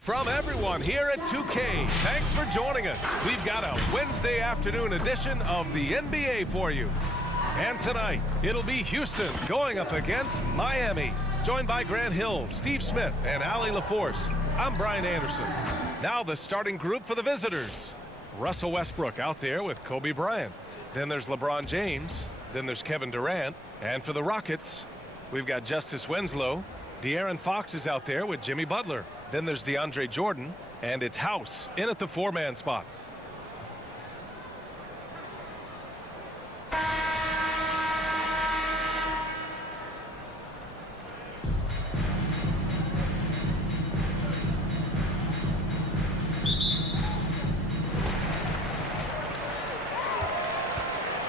From everyone here at 2K, thanks for joining us. We've got a Wednesday afternoon edition of the NBA for you. And tonight, it'll be Houston going up against Miami. Joined by Grant Hill, Steve Smith, and Allie LaForce. I'm Brian Anderson. Now the starting group for the visitors. Russell Westbrook out there with Kobe Bryant. Then there's LeBron James. Then there's Kevin Durant. And for the Rockets, we've got Justice Winslow. De'Aaron Fox is out there with Jimmy Butler. Then there's DeAndre Jordan. And it's House in at the four-man spot.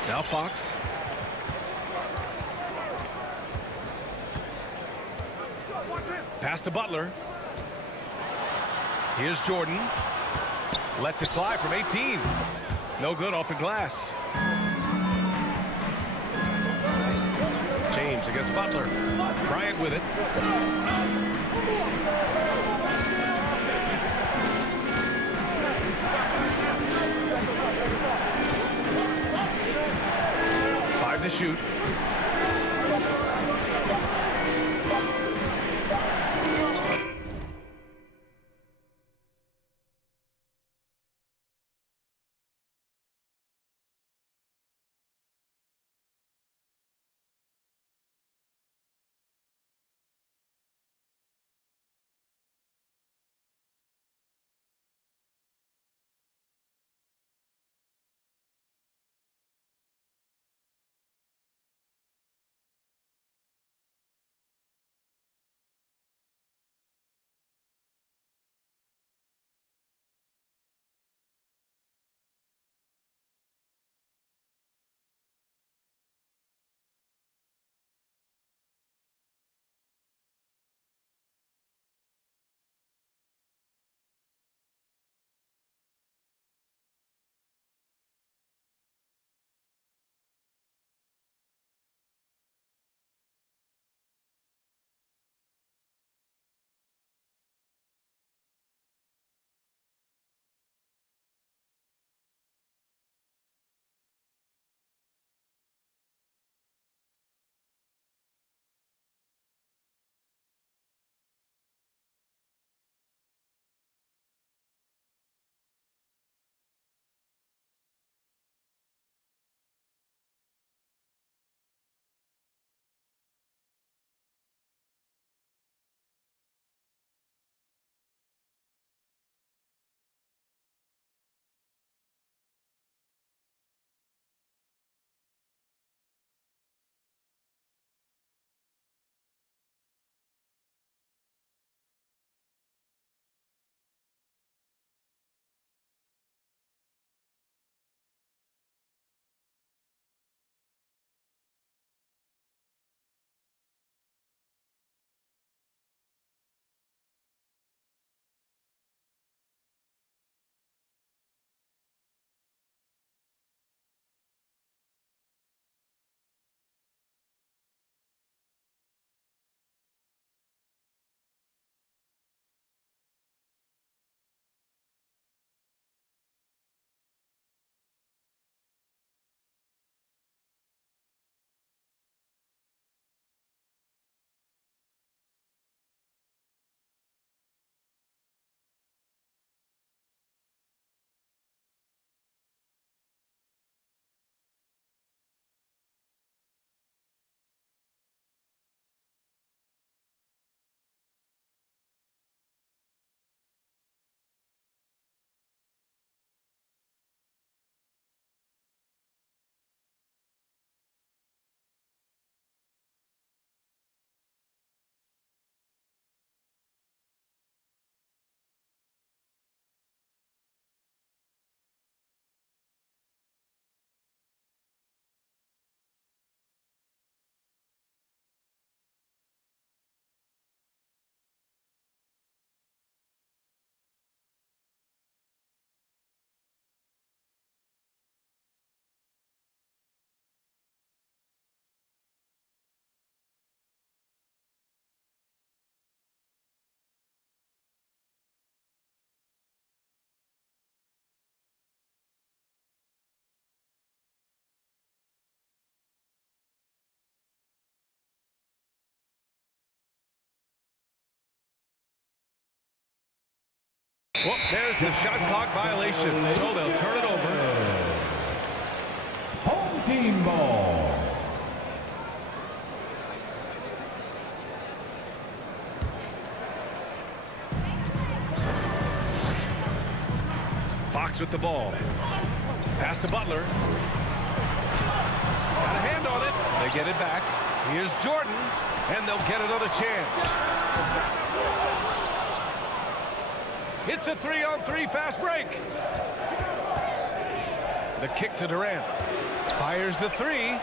Now Fox. Pass to Butler. Here's Jordan. Lets it fly from 18. No good off the glass. James against Butler. Bryant with it. To shoot. Well, there's the shot clock violation, so they'll turn it over. Home team ball. Fox with the ball. Pass to Butler. Got a hand on it. They get it back. Here's Jordan, and they'll get another chance. It's a 3-on-3 fast break. The kick to Durant. Fires the three.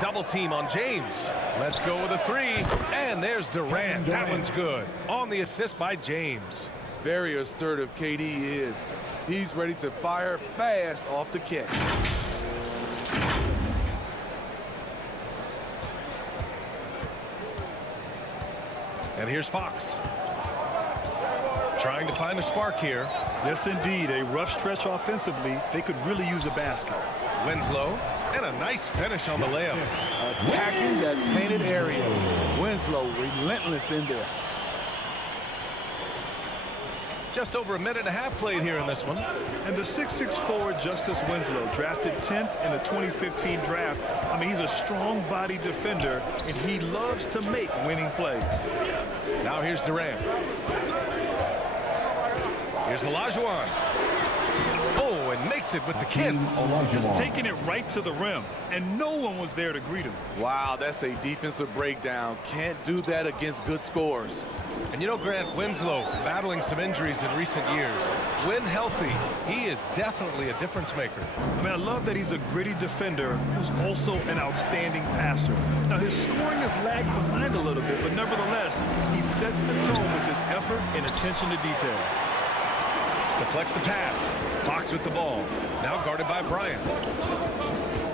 Double team on James. Let's go with a three. And there's Durant. That one's good. On the assist by James. Very assertive KD is. He's ready to fire fast off the catch. And here's Fox. Trying to find a spark here. Yes, indeed. A rough stretch offensively. They could really use a basket. Winslow. And a nice finish on the layup. Attacking that painted area. Winslow relentless in there. Just over a minute and a half played here in this one. And the 6'6" forward, Justice Winslow, drafted 10th in the 2015 draft. I mean, he's a strong-body defender, and he loves to make winning plays. Now here's Durant. Here's Olajuwon. Oh, and makes it with the kiss. Just taking it right to the rim, and no one was there to greet him. Wow, that's a defensive breakdown. Can't do that against good scores. And you know, Grant, Winslow battling some injuries in recent years. When healthy, he is definitely a difference maker. I mean, I love that he's a gritty defender who's also an outstanding passer. Now, his scoring has lagged behind a little bit, but nevertheless, he sets the tone with his effort and attention to detail. Deflects the pass. Fox with the ball. Now guarded by Bryant.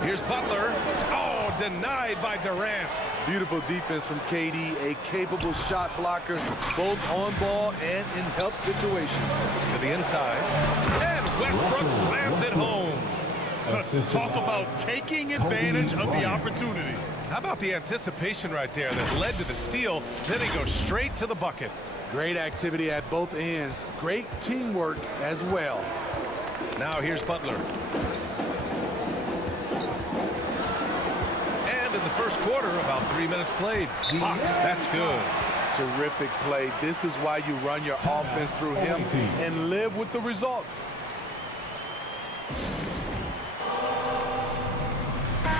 Here's Butler. Oh, denied by Durant. Beautiful defense from KD, a capable shot blocker, both on ball and in help situations. To the inside. And Westbrook slams it home. Talk about taking advantage of the opportunity. How about the anticipation right there that led to the steal? Then he goes straight to the bucket. Great activity at both ends. Great teamwork as well. Now here's Butler. And in the first quarter, about 3 minutes played. Fox, that's good. Terrific play. This is why you run your offense through him and live with the results.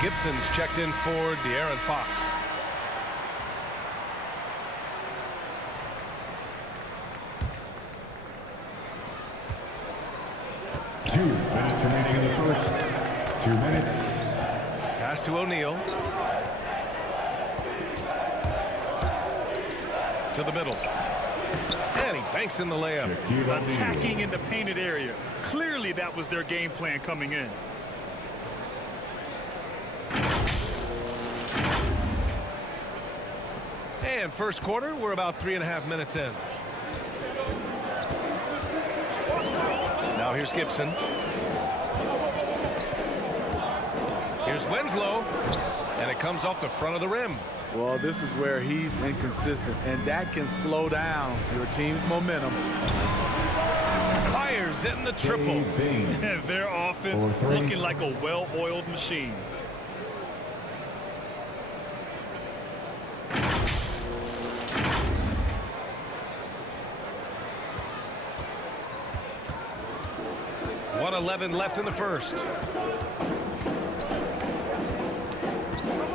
Gibson's checked in for De'Aaron Fox. Two minutes remaining in the first. 2 minutes. Pass to O'Neal. To the middle. And he banks in the layup. Attacking in the painted area. Clearly that was their game plan coming in. And first quarter, we're about 3.5 minutes in. Now here's Gibson. Here's Winslow. And it comes off the front of the rim. Well, this is where he's inconsistent, and that can slow down your team's momentum. Fires in the triple. Their offense looking like a well-oiled machine. .11 left in the first.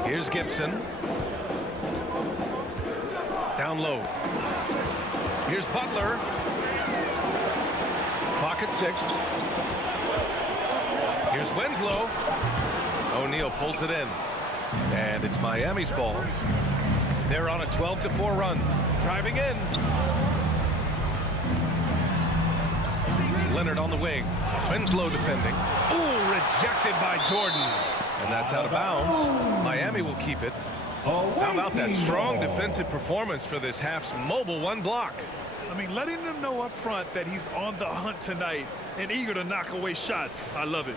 Here's Gibson. Down low. Here's Butler. Clock at 6. Here's Winslow. O'Neal pulls it in. And it's Miami's ball. They're on a 12-4 run. Driving in. Leonard on the wing. Winslow defending. Ooh, rejected by Jordan. And that's out of bounds. Miami will keep it. How about that strong defensive performance for this half's mobile one block? I mean, letting them know up front that he's on the hunt tonight and eager to knock away shots. I love it.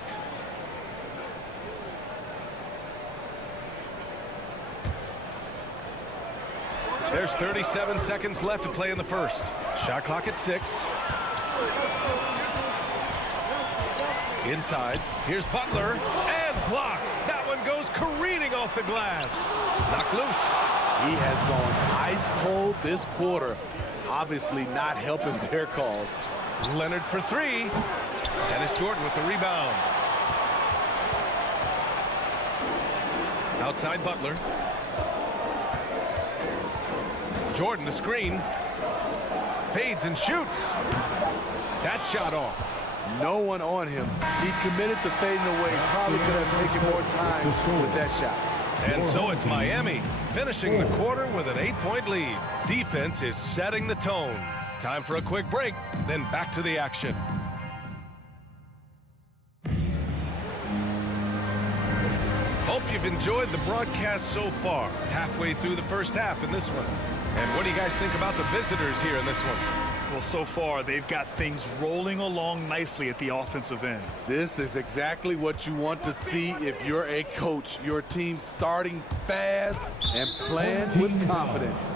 There's 37 seconds left to play in the first. Shot clock at 6. Inside. Here's Butler. And blocked. That one goes careening off the glass. Knocked loose. He has gone ice cold this quarter. Obviously not helping their cause. Leonard for 3. And it's Jordan with the rebound. Outside Butler. Jordan the screen. Fades and shoots. That shot off. No one on him. He committed to fading away. Probably could have taken more time with that shot. And so it's Miami finishing the quarter with an 8-point lead. Defense is setting the tone. Time for a quick break, then back to the action. Hope you've enjoyed the broadcast so far. Halfway through the first half in this one. And what do you guys think about the visitors here in this one? Well, so far, they've got things rolling along nicely at the offensive end. This is exactly what you want to see if you're a coach. Your team starting fast and playing with confidence.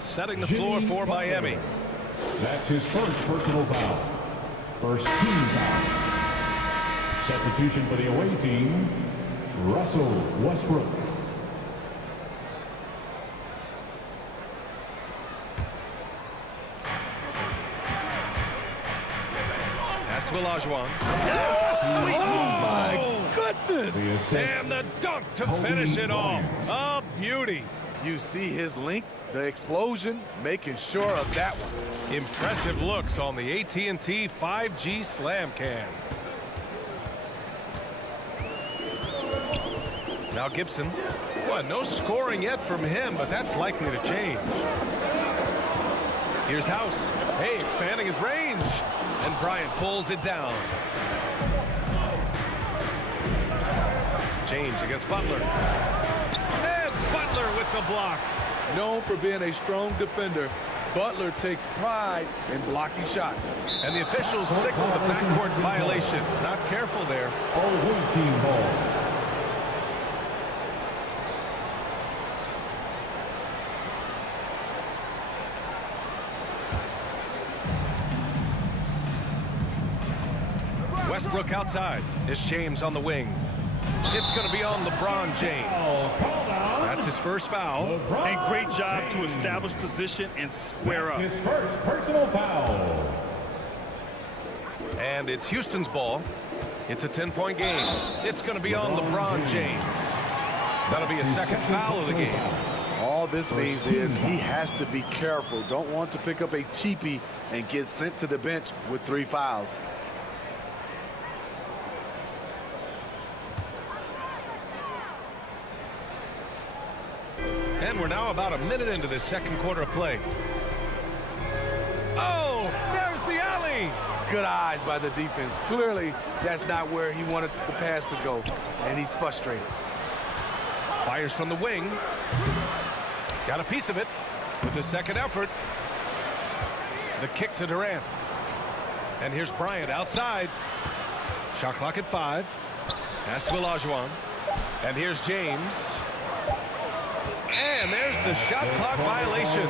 Setting the floor for Miami. That's his first personal foul. First team foul. Substitution for the away team, Russell Westbrook. To Olajuwon. Oh, my goodness. And the dunk to finish it off. A beauty. You see his length, the explosion, making sure of that one. Impressive looks on the AT&T 5G Slam Cam. Now Gibson. Well, no scoring yet from him, but that's likely to change. Here's House. Hey, expanding his range. And Bryant pulls it down. James against Butler. And Butler with the block. Known for being a strong defender, Butler takes pride in blocking shots. And the officials signal the backcourt violation. Not careful there. Away team ball. Westbrook outside. It's James on the wing. It's going to be on LeBron James. That's his first foul. And great job to establish position and square up. His first personal foul. And it's Houston's ball. It's a 10-point game. It's going to be on LeBron James. That'll be a second foul of the game. All this means is he has to be careful. Don't want to pick up a cheapie and get sent to the bench with 3 fouls. And we're now about a minute into this second quarter of play. Oh, there's the alley. Good eyes by the defense. Clearly, that's not where he wanted the pass to go, and he's frustrated. Fires from the wing. Got a piece of it with the second effort. The kick to Durant. And here's Bryant outside. Shot clock at 5. Pass to Olajuwon. And here's James. And there's the shot clock violation.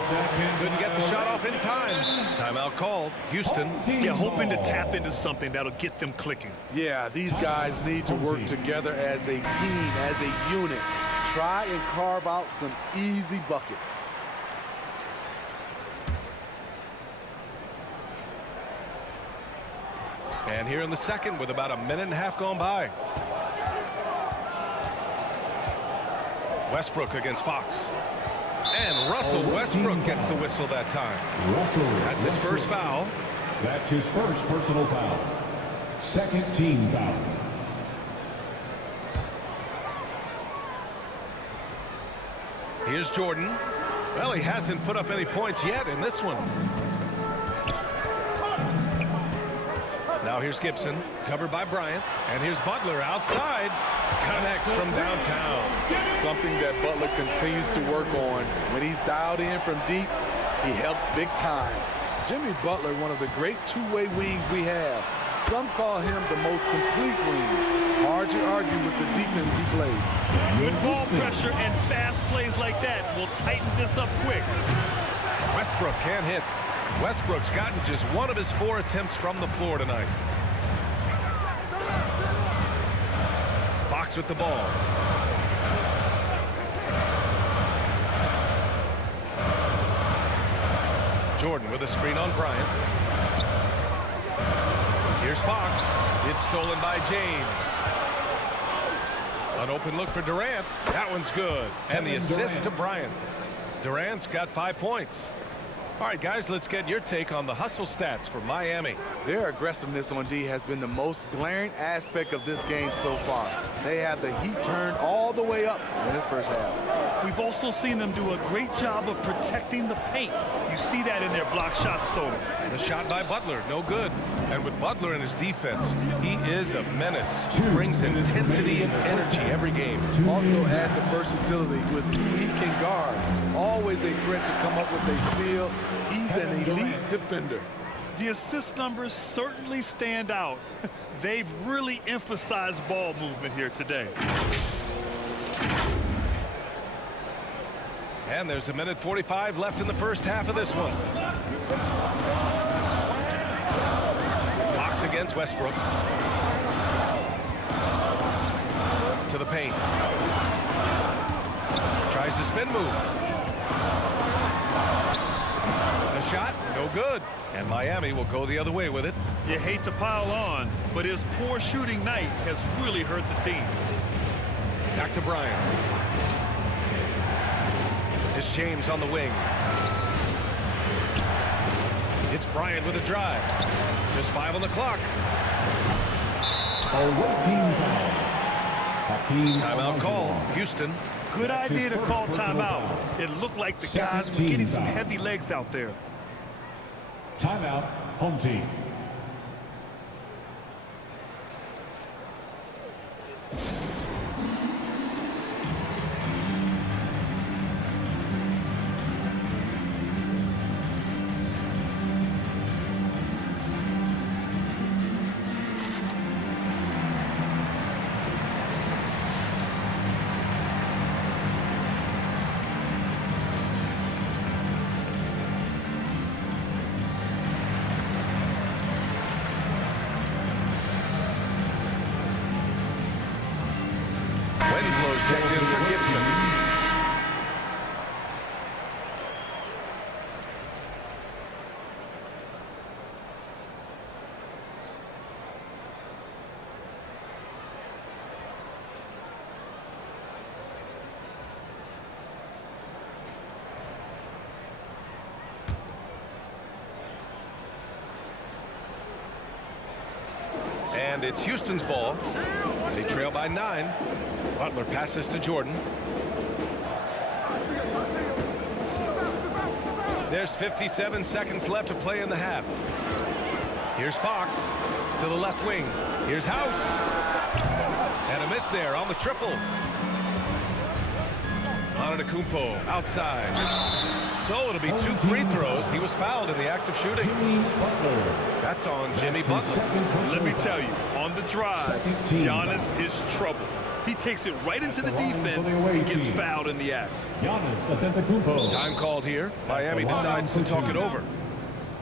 Couldn't get the shot off in time. Timeout called. Houston. Yeah, hoping to tap into something that'll get them clicking. Yeah, these guys need to work together as a team, as a unit. Try and carve out some easy buckets. And here in the second with about a minute and a half gone by. Westbrook against Fox. And Russell Westbrook gets the whistle that time. That's his first foul. That's his first personal foul. Second team foul. Here's Jordan. Well, he hasn't put up any points yet in this one. Now here's Gibson, covered by Bryant. And here's Butler outside. Connects from downtown. Something that Butler continues to work on. When he's dialed in from deep, he helps big time. Jimmy Butler, one of the great two-way wings we have. Some call him the most complete wing. Hard to argue with the defense he plays. Good ball pressure and fast plays like that will tighten this up quick. Westbrook can't hit. Westbrook's gotten just one of his 4 attempts from the floor tonight. Fox with the ball. Jordan with a screen on Bryant. Here's Fox. It's stolen by James. An open look for Durant. That one's good. And the assist to Bryant. Durant's got 5 points. All right, guys, let's get your take on the hustle stats for Miami. Their aggressiveness on D has been the most glaring aspect of this game so far. They have the heat turned all the way up in this first half. We've also seen them do a great job of protecting the paint. You see that in their block shots total. The shot by Butler, no good. And with Butler in his defense, he is a menace. Brings intensity and energy every game. Also add the versatility with who he can guard. Always a threat to come up with a steal. He's an elite defender. The assist numbers certainly stand out. They've really emphasized ball movement here today. And there's 1:45 left in the first half of this one. Fox against Westbrook. To the paint. Tries the spin move. The shot, no good. And Miami will go the other way with it. You hate to pile on, but his poor shooting night has really hurt the team. Back to Bryant. It's James on the wing. It's Bryant with a drive. Just 5 on the clock. Timeout call. Houston. Good idea to call timeout. It looked like the guys were getting some heavy legs out there. Timeout, home team. Winslow's checked in for Gibson. And it's Houston's ball. They trail by 9. Butler passes to Jordan. There's 57 seconds left to play in the half. Here's Fox to the left wing. Here's House. And a miss there on the triple. Antetokounmpo outside. So it'll be 2 free throws. He was fouled in the act of shooting. That's on Jimmy Butler. Let me tell you, on the drive, Giannis is trouble. He takes it right into the defense and gets fouled in the act. Time called here. Miami decides to talk it over.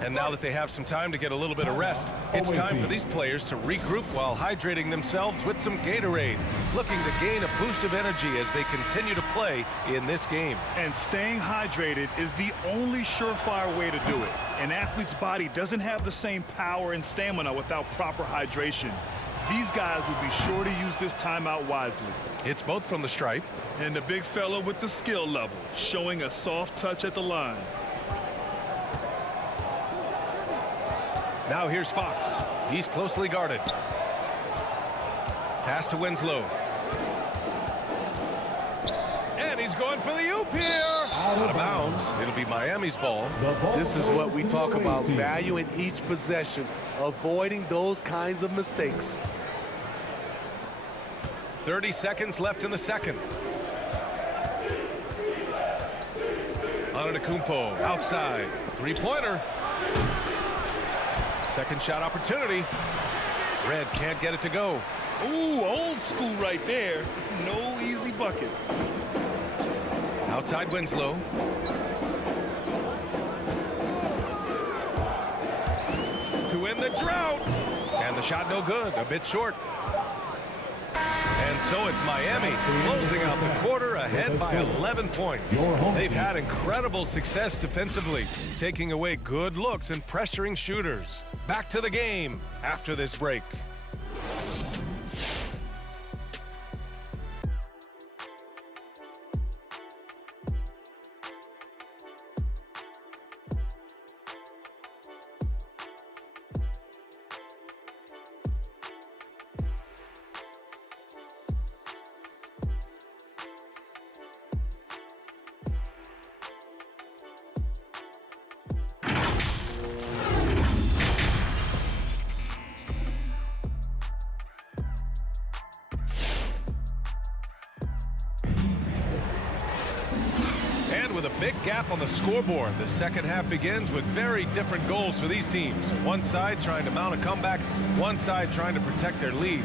And now that they have some time to get a little bit of rest, it's time for these players to regroup while hydrating themselves with some Gatorade, looking to gain a boost of energy as they continue to play in this game. And staying hydrated is the only surefire way to do it. An athlete's body doesn't have the same power and stamina without proper hydration. These guys will be sure to use this timeout wisely. It's both from the stripe. And the big fella with the skill level, showing a soft touch at the line. Now here's Fox. He's closely guarded. Pass to Winslow. And he's going for the oop here. Out of bounds. It'll be Miami's ball. This is what we talk about, value in each possession, avoiding those kinds of mistakes. 30 seconds left in the second. Antetokounmpo outside. 3-pointer. Second shot opportunity. Red can't get it to go. Ooh, old school right there. No easy buckets. Outside Winslow. To win the drought. And the shot no good, a bit short. And so it's Miami closing out the quarter ahead by 11 points. They've had incredible success defensively, taking away good looks and pressuring shooters. Back to the game after this break. With a big gap on the scoreboard, the second half begins with very different goals for these teams. One side trying to mount a comeback, one side trying to protect their lead.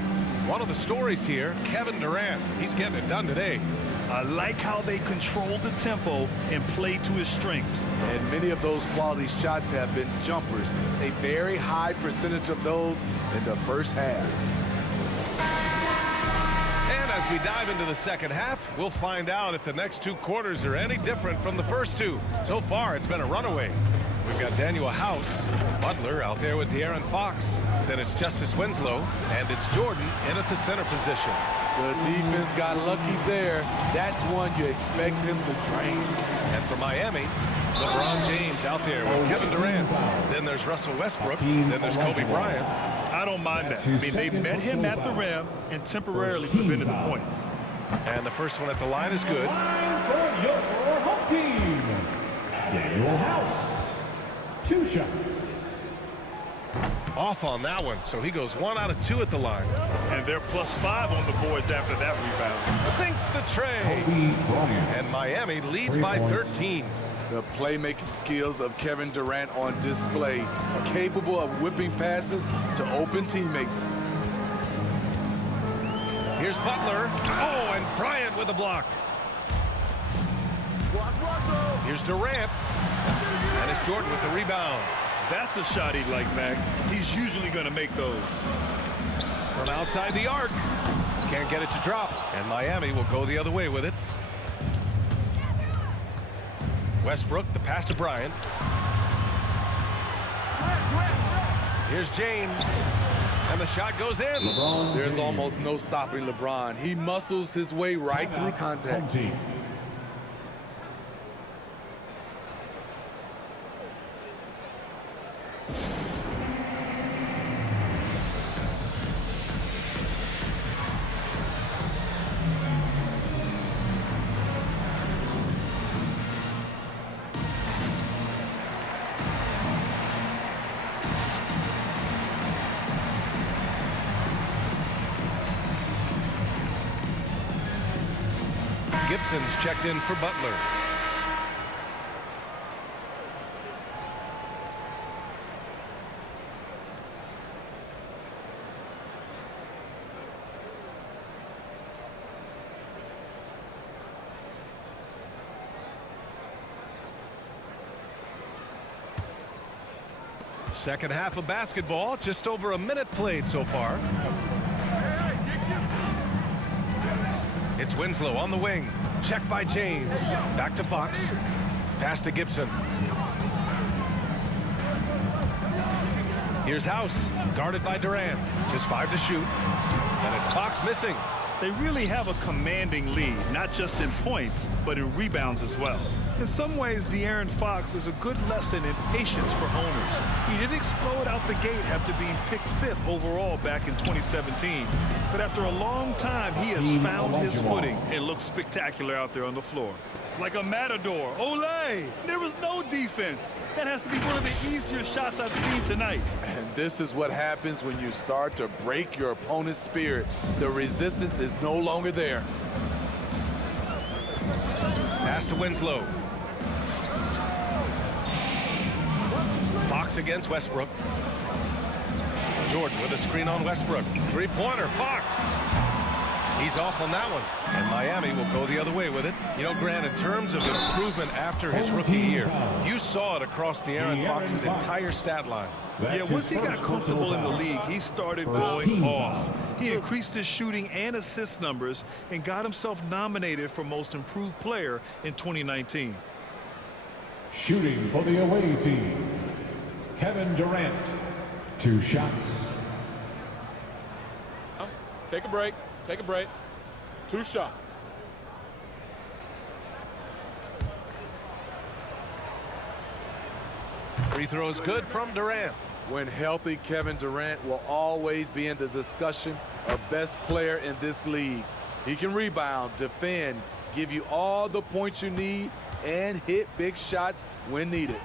One of the stories here, Kevin Durant. He's getting it done today. I like how they control the tempo and play to his strengths. And many of those quality shots have been jumpers. A very high percentage of those in the first half. As we dive into the second half, we'll find out if the next two quarters are any different from the first two. So far, it's been a runaway. We've got Daniel House, Butler out there with De'Aaron Fox. Then it's Justice Winslow, and it's Jordan in at the center position. The defense got lucky there. That's one you expect him to drain. And for Miami, LeBron James out there with Kevin Durant. Then there's Russell Westbrook. Then there's Kobe Bryant. I don't mind that. I mean, they met him at the rim and temporarily prevented the points. And the first one at the line is good. For your home team, Daniel House. 2 shots. Off on that one, so he goes 1 out of 2 at the line. And they're +5 on the boards after that rebound. Sinks the tray. And Miami leads by 13. The playmaking skills of Kevin Durant on display, capable of whipping passes to open teammates. Here's Butler. Oh, and Bryant with a block. Here's Durant. And it's Jordan with the rebound. That's a shot he'd like, Mac. He's usually going to make those. From outside the arc. Can't get it to drop. And Miami will go the other way with it. Westbrook, the pass to Bryant. Here's James. And the shot goes in. There's almost no stopping LeBron. He muscles his way right through contact. Gibson's checked in for Butler. Second half of basketball, just over a minute played so far. It's Winslow on the wing. Check by James. Back to Fox. Pass to Gibson. Here's House. Guarded by Durant. Just 5 to shoot. And it's Fox missing. They really have a commanding lead, not just in points, but in rebounds as well. In some ways, De'Aaron Fox is a good lesson in patience for owners. He didn't explode out the gate after being picked 5th overall back in 2017. But after a long time, he has found his footing and looks spectacular out there on the floor. Like a matador. Olay! There was no defense. That has to be one of the easier shots I've seen tonight. And this is what happens when you start to break your opponent's spirit. The resistance is no longer there. Pass to Winslow. Fox against Westbrook. Jordan with a screen on Westbrook. Three-pointer, Fox. He's off on that one. And Miami will go the other way with it. You know, Grant, in terms of improvement after his rookie year, you saw it across De'Aaron Fox's entire stat line. Yeah, once he got comfortable in the league, he started going off. He increased his shooting and assist numbers and got himself nominated for Most Improved Player in 2019. Shooting for the away team, Kevin Durant. 2 shots. Take a break. Take a break. 2 shots. Free throws good from Durant. When healthy, Kevin Durant will always be in the discussion of best player in this league. He can rebound, defend, give you all the points you need, and hit big shots when needed.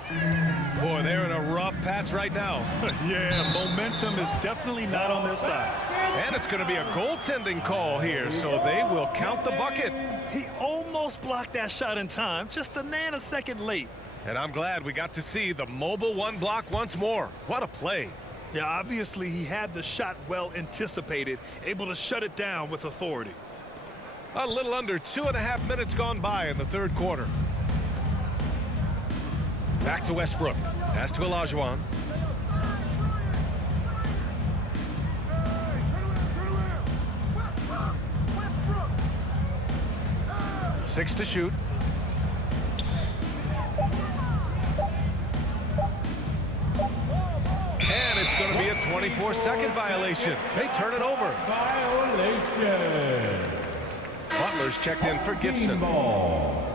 Boy, they're in a rough patch right now. Yeah, momentum is definitely not on their side. And it's going to be a goaltending call here, so they will count the bucket. He almost blocked that shot in time, just a nanosecond late. And I'm glad we got to see the mobile one block once more. What a play. Yeah, obviously he had the shot well anticipated, able to shut it down with authority. A little under 2.5 minutes gone by in the third quarter. Back to Westbrook. Pass to Olajuwon. Six to shoot. And it's going to be a 24-second violation. They turn it over. Violation. Butler's checked in for Gibson. Ball.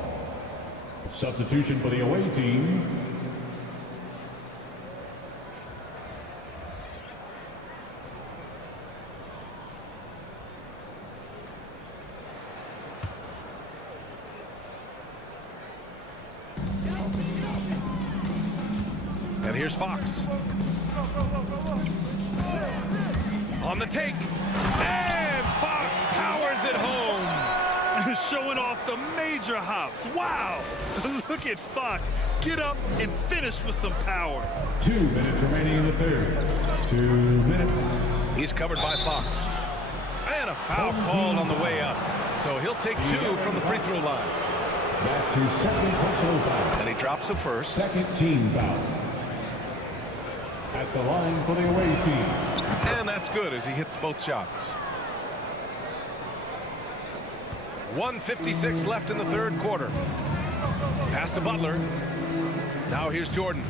Substitution for the away team. And here's Fox. On the take. And Fox powers it home. Showing off the major hops. Wow. Look at Fox. Get up and finish with some power. 2 minutes remaining in the third. 2 minutes. He's covered by Fox. And a foul called on the way up. So he'll take 2 from the free throw line. That's his second personal foul. And he drops the first. Second team foul. At the line for the away team. And that's good as he hits both shots. 1:56 left in the third quarter. Pass to Butler. Now here's Jordan.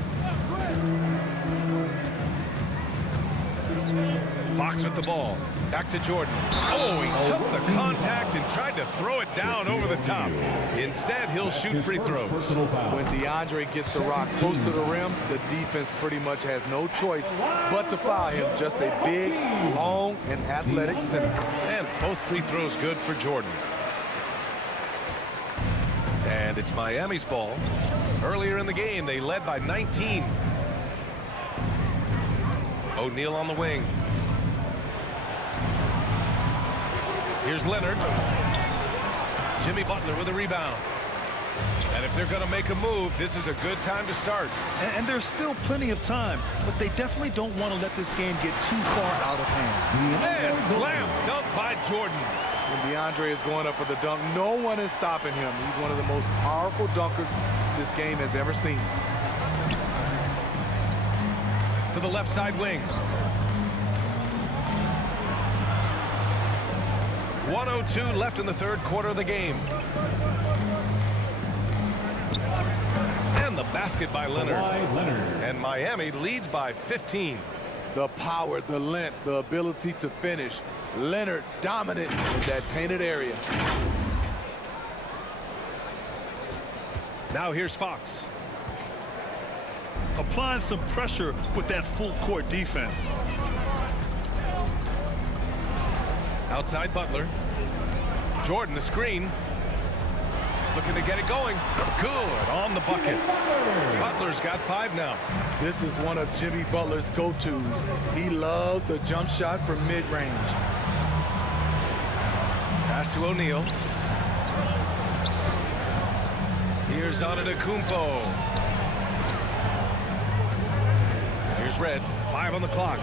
Fox with the ball. Back to Jordan. Oh, he took the contact and tried to throw it down over the top. Instead, he'll shoot free throws. When DeAndre gets the rock close to the rim, the defense pretty much has no choice but to foul him. Just a big, long, and athletic center. And both free throws good for Jordan. And it's Miami's ball. Earlier in the game, they led by 19. O'Neal on the wing. Here's Leonard. Jimmy Butler with a rebound. And if they're going to make a move, this is a good time to start. And there's still plenty of time, but they definitely don't want to let this game get too far out of hand. And slam dunk by Jordan. When DeAndre is going up for the dunk, no one is stopping him. He's one of the most powerful dunkers this game has ever seen. To the left side wing. 1:02 left in the third quarter of the game. And the basket by Leonard. And Miami leads by 15. The power, the length, the ability to finish. Leonard dominant in that painted area. Now here's Fox. Applying some pressure with that full court defense. Outside Butler. Jordan the screen. Looking to get it going. Good on the bucket. Butler's got 5 now. This is one of Jimmy Butler's go-tos. He loves the jump shot from mid-range. Pass to O'Neal. Here's Antetokounmpo. Here's Red. 5 on the clock.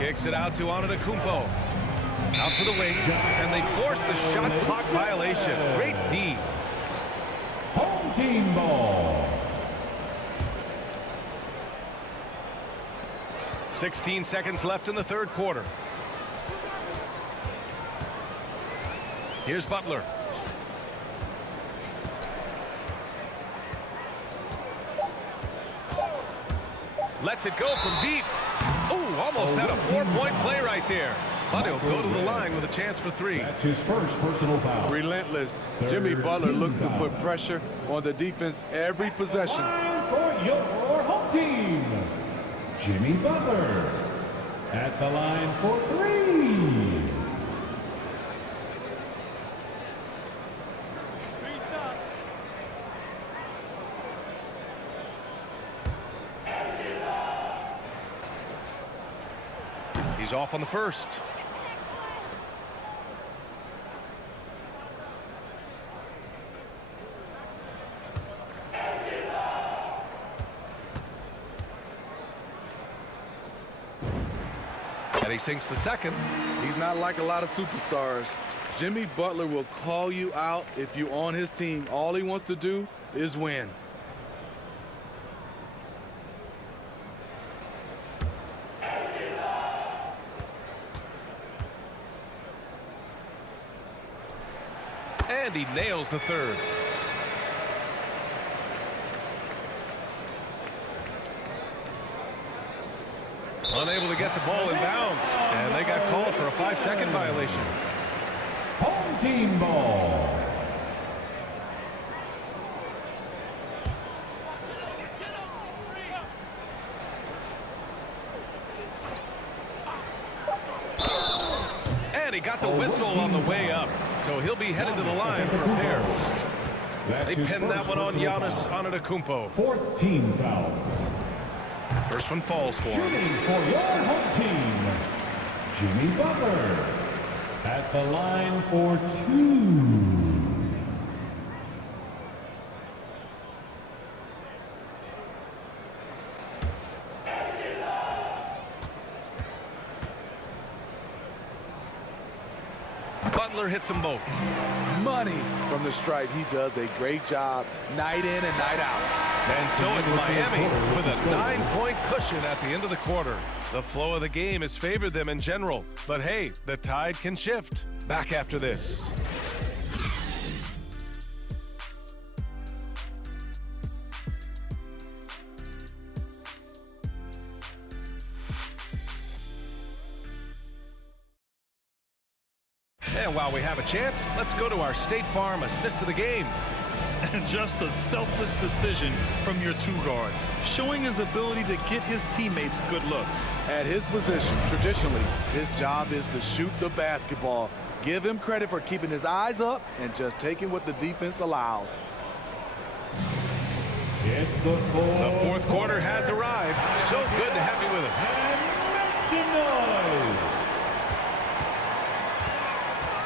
Kicks it out to Antetokounmpo. Out to the wing, and they force the shot clock violation. Great D. Home team ball. 16 seconds left in the third quarter. Here's Butler. Lets it go from deep. Ooh, almost had a 4-point play right there. But he'll go to the line with a chance for 3. That's his first personal foul. Relentless. Jimmy Butler looks to put pressure on the defense every possession. Line for your home team, Jimmy Butler. At the line for 3. He's off on the first. And he sinks the second. He's not like a lot of superstars. Jimmy Butler will call you out if you're on his team. All he wants to do is win. And he nails the third. Unable to get the ball in bounds. And they got called for a 5-second violation. Home team ball. And he got the whistle on the way up. So he'll be headed to the line for a pair. They pinned that one on Giannis Antetokounmpo. 4th team foul. First one falls for him. Shooting for your home team, Jimmy Butler. At the line for 2. Butler hits them both. Money from the stripe. He does a great job night in and night out. And so it's Miami with a 9-point cushion at the end of the quarter. The flow of the game has favored them in general. But hey, the tide can shift. Back after this. And while we have a chance, let's go to our State Farm assist of the game. And just a selfless decision from your 2-guard, showing his ability to get his teammates good looks. At his position, traditionally, his job is to shoot the basketball. Give him credit for keeping his eyes up and just taking what the defense allows. It's the fourth quarter has arrived. So good to have you with us. And make some noise.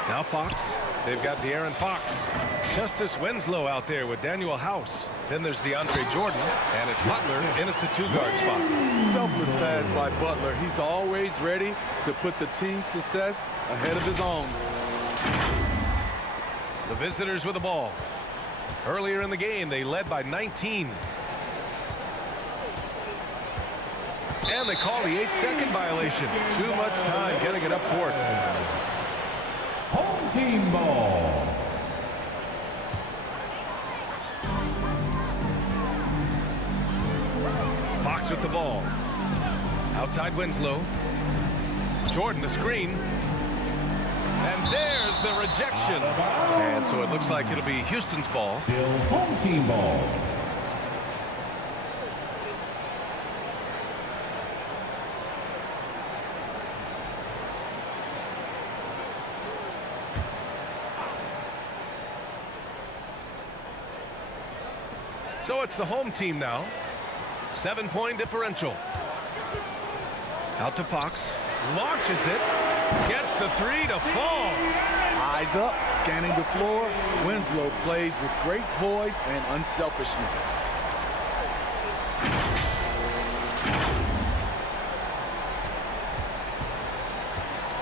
Now Fox. They've got De'Aaron Fox. Justice Winslow out there with Daniel House. Then there's DeAndre Jordan. And it's Butler in at the 2-guard spot. Selfless pass by Butler. He's always ready to put the team's success ahead of his own. The visitors with the ball. Earlier in the game, they led by 19. And they call the 8-second violation. Too much time getting it up court. Home team ball. Fox with the ball. Outside Winslow. Jordan the screen. And there's the rejection. And so it looks like it'll be Houston's ball. Still home team ball. So it's the home team now. 7-point differential. Out to Fox. Launches it. Gets the 3 to fall. Eyes up, scanning the floor. Winslow plays with great poise and unselfishness.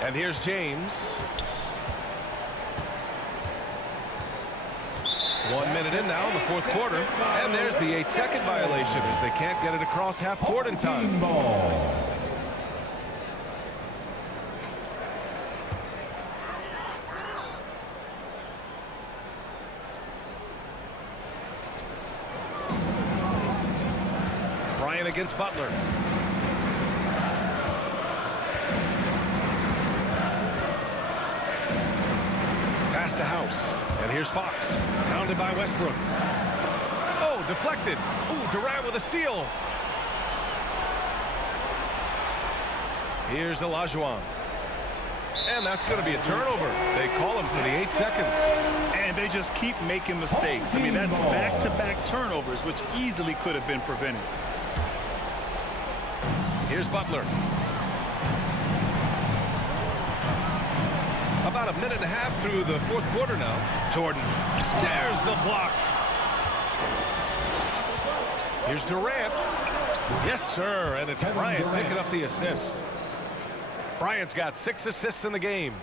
And here's James. 1 minute in now in the fourth quarter. And there's the 8-second violation as they can't get it across half court in time. Ball. Bryant against Butler. Pass to House. And here's Fox. Pounded by Westbrook. Oh, deflected. Ooh, Durant with a steal. Here's Olajuwon. And that's going to be a turnover. They call him for the 8 seconds. And they just keep making mistakes. I mean, that's back-to-back turnovers, which easily could have been prevented. Here's Butler. About a minute and a half through the fourth quarter now. Jordan. There's the block. Here's Durant. Yes, sir. And it's Bryant picking up the assist. Bryant's got 6 assists in the game.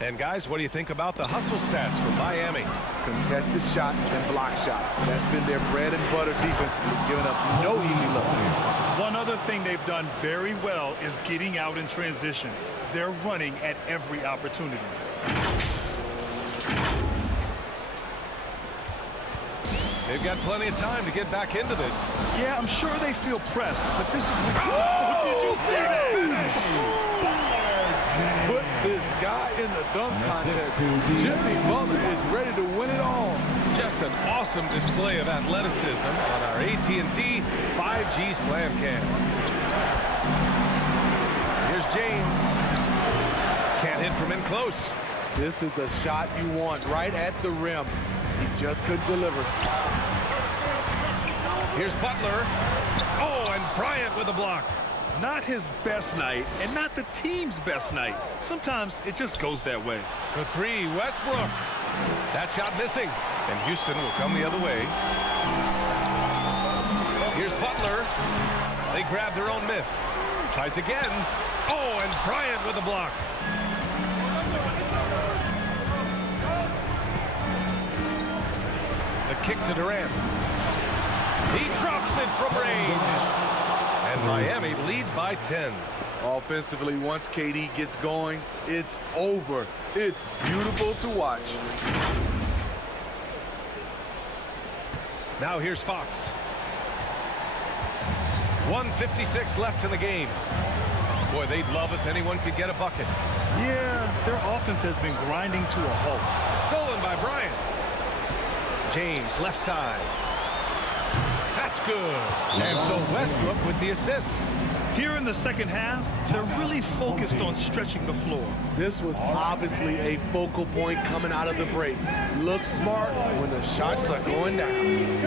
And guys, what do you think about the hustle stats for Miami? Contested shots and block shots. That's been their bread and butter defensively, giving up no easy looks. One other thing they've done very well is getting out in transition. They're running at every opportunity. They've got plenty of time to get back into this. Yeah, I'm sure they feel pressed, but this is... Oh, did you see that finish? Put this guy in the dunk contest. Jimmy Butler is ready to win it all. Just an awesome display of athleticism on our AT&T 5G Slam Cam. Here's James. Can't hit from in close. This is the shot you want right at the rim. He just couldn't deliver. Here's Butler. Oh, and Bryant with a block. Not his best night, and not the team's best night. Sometimes it just goes that way. For 3, Westbrook. That shot missing. And Houston will come the other way. Here's Butler. They grab their own miss. Tries again. Oh, and Bryant with a block. The kick to Durant. He drops it from range. And Miami leads by 10. Offensively, once KD gets going, it's over. It's beautiful to watch. Now here's Fox. 1:56 left in the game. Boy, they'd love if anyone could get a bucket. Yeah, their offense has been grinding to a halt. Stolen by Bryant. James, left side. That's good. And so Westbrook with the assist. Here in the second half, they're really focused on stretching the floor. This was obviously a focal point coming out of the break. Look smart when the shots are going down. And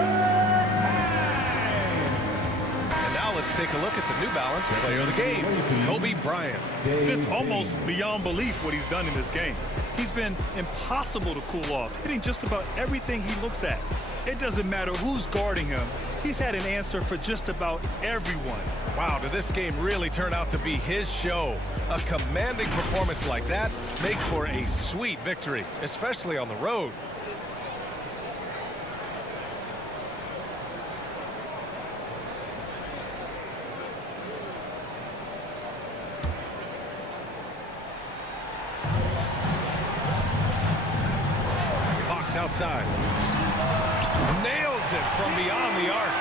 now let's take a look at the New Balance player of the game, Kobe Bryant. It's almost beyond belief what he's done in this game. He's been impossible to cool off, hitting just about everything he looks at. It doesn't matter who's guarding him. He's had an answer for just about everyone. Wow, did this game really turn out to be his show? A commanding performance like that makes for a sweet victory, especially on the road. Fox outside. Nails it from beyond the arc.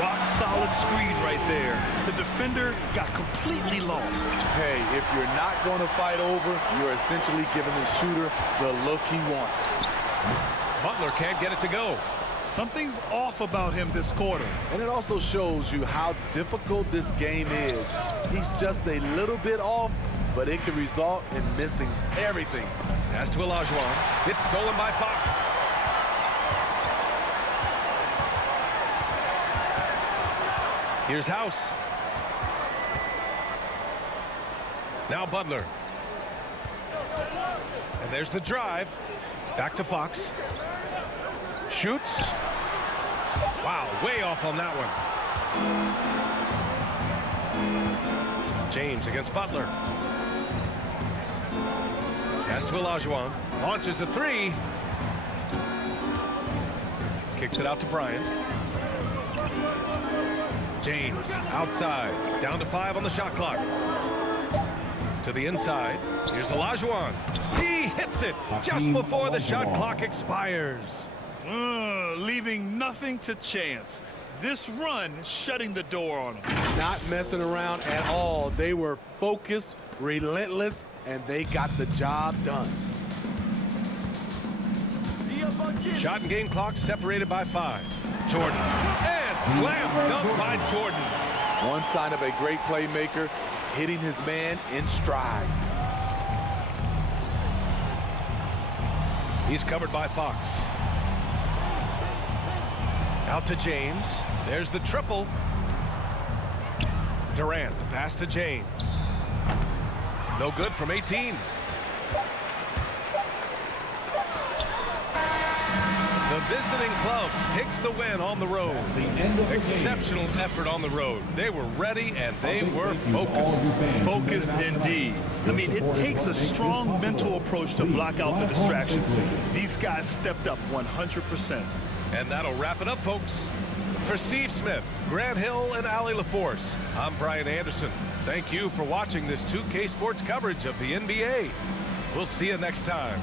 Rock solid screen right there. The defender got completely lost. Hey, if you're not going to fight over, you're essentially giving the shooter the look he wants. Butler can't get it to go. Something's off about him this quarter. And it also shows you how difficult this game is. He's just a little bit off, but it can result in missing everything. Pass to Olajuwon. It's stolen by Fox. Here's House. Now Butler. And there's the drive. Back to Fox. Shoots. Wow, way off on that one. James against Butler. Pass to Olajuwon. Launches a three. Kicks it out to Bryant. James outside. Down to 5 on the shot clock. To the inside. Here's Olajuwon. He hits it just before the shot clock expires. Leaving nothing to chance. This run shutting the door on them. Not messing around at all. They were focused, relentless, and they got the job done. Shot and game clock separated by 5. Jordan. And slam dunk by Jordan. One sign of a great playmaker, hitting his man in stride. He's covered by Fox. Out to James. There's the triple. Durant, the pass to James. No good from 18. The visiting club takes the win on the road. Exceptional effort on the road. They were ready and they were focused. Focused indeed. I mean, it takes a strong mental approach to block out the distractions. These guys stepped up 100%. And that'll wrap it up, folks. For Steve Smith, Grant Hill, and Allie LaForce, I'm Brian Anderson. Thank you for watching this 2K Sports coverage of the NBA. We'll see you next time.